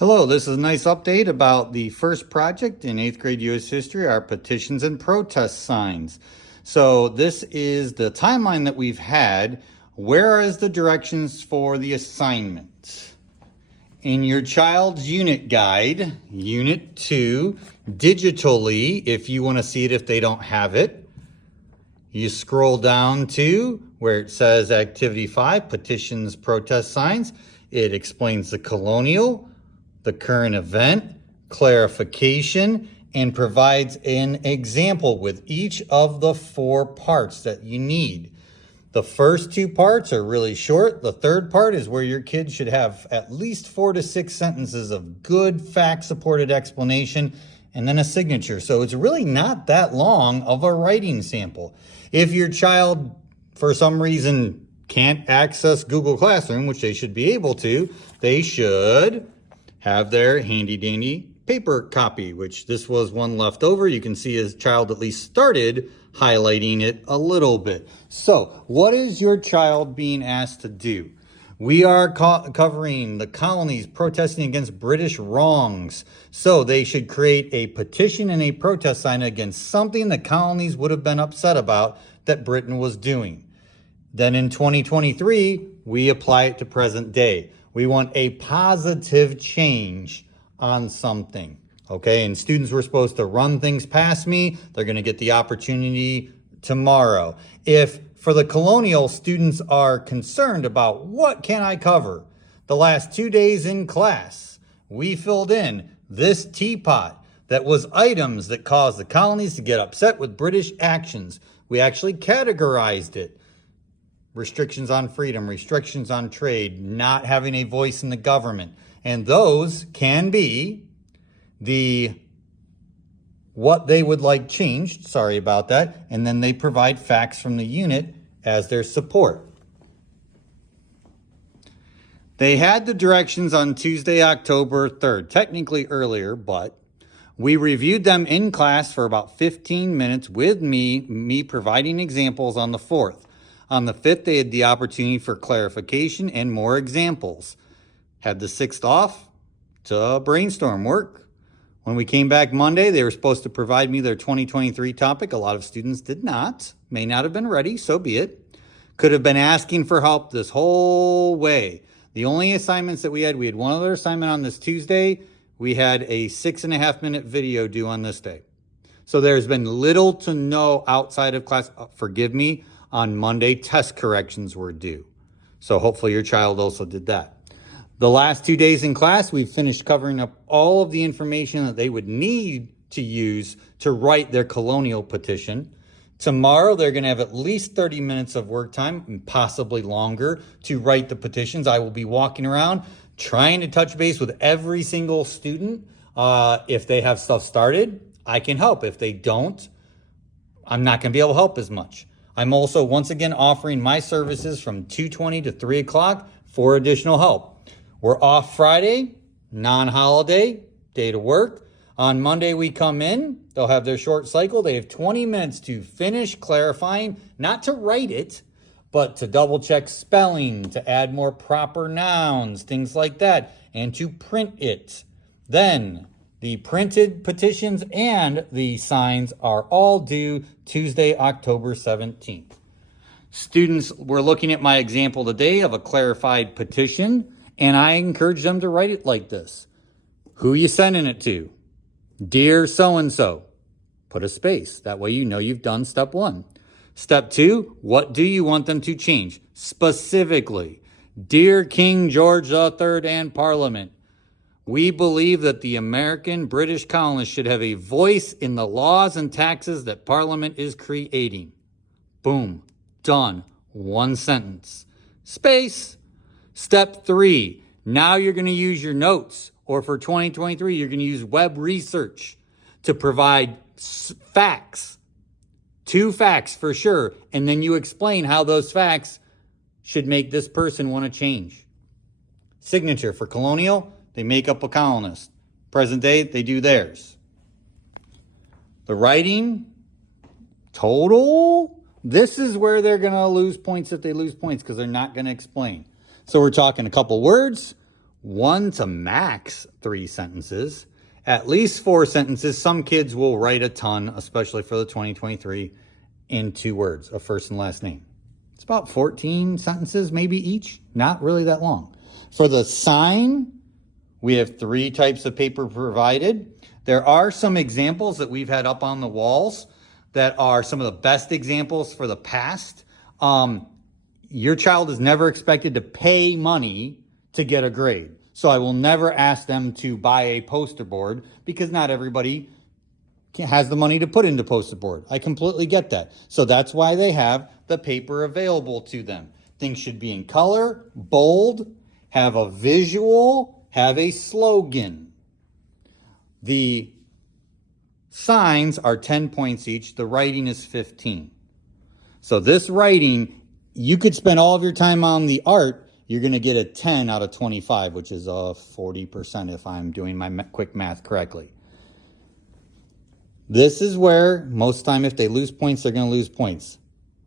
Hello, this is a nice update about the first project in 8th grade U.S. history, our petitions and protest signs. So this is the timeline that we've had. Where is the directions for the assignment? In your child's unit guide, Unit 2, digitally, if you want to see it if they don't have it, you scroll down to where it says Activity 5, Petitions, Protest Signs. It explains the colonial, the current event, clarification, and provides an example with each of the 4 parts that you need. The first 2 parts are really short. The third part is where your kids should have at least 4 to 6 sentences of good fact-supported explanation and then a signature. So it's really not that long of a writing sample. If your child, for some reason, can't access Google Classroom, which they should be able to, they should have their handy-dandy paper copy, which this was one left over. You can see his child at least started highlighting it a little bit. So what is your child being asked to do? We are covering the colonies protesting against British wrongs. So they should create a petition and a protest sign against something the colonies would have been upset about that Britain was doing. Then in 2023, we apply it to present day. We want a positive change on something, okay? And students were supposed to run things past me. They're going to get the opportunity tomorrow. If for the colonial, students are concerned about what can I cover? The last 2 days in class, we filled in this teapot that was items that caused the colonies to get upset with British actions. We actually categorized it. Restrictions on freedom, restrictions on trade, not having a voice in the government. And those can be what they would like changed, sorry about that, and then they provide facts from the unit as their support. They had the directions on Tuesday, October 3rd, technically earlier, but we reviewed them in class for about 15 minutes with me providing examples on the 4th. On the 5th, they had the opportunity for clarification and more examples. Had the 6th off to brainstorm work. When we came back Monday, they were supposed to provide me their 2023 topic. A lot of students did not. May not have been ready, so be it. Could have been asking for help this whole way. The only assignments that we had one other assignment on this Tuesday. We had a 6.5-minute video due on this day. So there's been little to no outside of class. Forgive me. On Monday, test corrections were due. So hopefully your child also did that. The last 2 days in class, we've finished covering up all of the information that they would need to use to write their colonial petition. Tomorrow, they're going to have at least 30 minutes of work time, and possibly longer, to write the petitions. I will be walking around trying to touch base with every single student. If they have stuff started, I can help. If they don't, I'm not going to be able to help as much. I'm also once again offering my services from 2:20 to 3 o'clock for additional help. We're off Friday, non-holiday, day to work. On Monday, we come in. They'll have their short cycle. They have 20 minutes to finish clarifying, not to write it, but to double check spelling, to add more proper nouns, things like that, and to print it. Then the printed petitions and the signs are all due Tuesday, October 17th. Students were looking at my example today of a clarified petition, and I encourage them to write it like this. Who you sending it to? Dear so-and-so. Put a space. That way you know you've done step 1. Step 2, what do you want them to change? Specifically, Dear King George III and Parliament. We believe that the American British colonists should have a voice in the laws and taxes that Parliament is creating. Boom. Done. 1 sentence. Space. Step 3. Now you're going to use your notes, or for 2023, you're going to use web research to provide facts. 2 facts for sure. And then you explain how those facts should make this person want to change. Signature for colonial. They make up a colonist. Present day, they do theirs. The writing, total, this is where they're going to lose points if they lose points because they're not going to explain. So we're talking a couple words, 1 to max 3 sentences, at least 4 sentences. Some kids will write a ton, especially for the 2023, in 2 words, a first and last name. It's about 14 sentences maybe each, not really that long. For the sign, we have 3 types of paper provided. There are some examples that we've had up on the walls that are some of the best examples for the past. Your child is never expected to pay money to get a grade. So I will never ask them to buy a poster board because not everybody has the money to put into poster board. I completely get that. So that's why they have the paper available to them. Things should be in color, bold, have a visual, have a slogan. The signs are 10 points each. The writing is 15. So this writing, you could spend all of your time on the art. You're going to get a 10 out of 25, which is a 40% if I'm doing my quick math correctly. This is where most time if they lose points, they're going to lose points.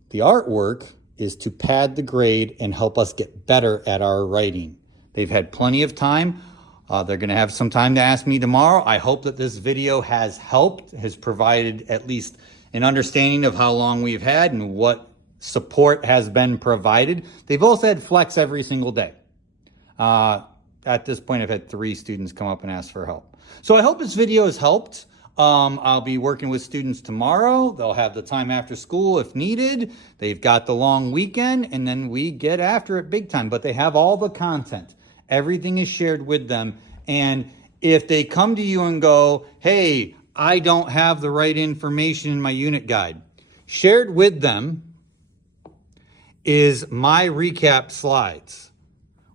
The artwork is to pad the grade and help us get better at our writing. They've had plenty of time. They're going to have some time to ask me tomorrow. I hope that this video has helped, has provided at least an understanding of how long we've had and what support has been provided. They've also had flex every single day. At this point, I've had 3 students come up and ask for help. So I hope this video has helped. I'll be working with students tomorrow. They'll have the time after school if needed. They've got the long weekend, and then we get after it big time. But they have all the content. Everything is shared with them. And if they come to you and go, hey, I don't have the right information in my unit guide, shared with them is my recap slides,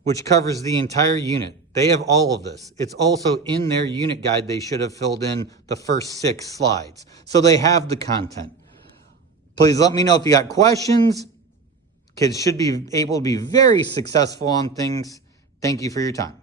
which covers the entire unit. They have all of this. It's also in their unit guide. They should have filled in the first 6 slides. So they have the content. Please let me know if you got questions. Kids should be able to be very successful on things. Thank you for your time.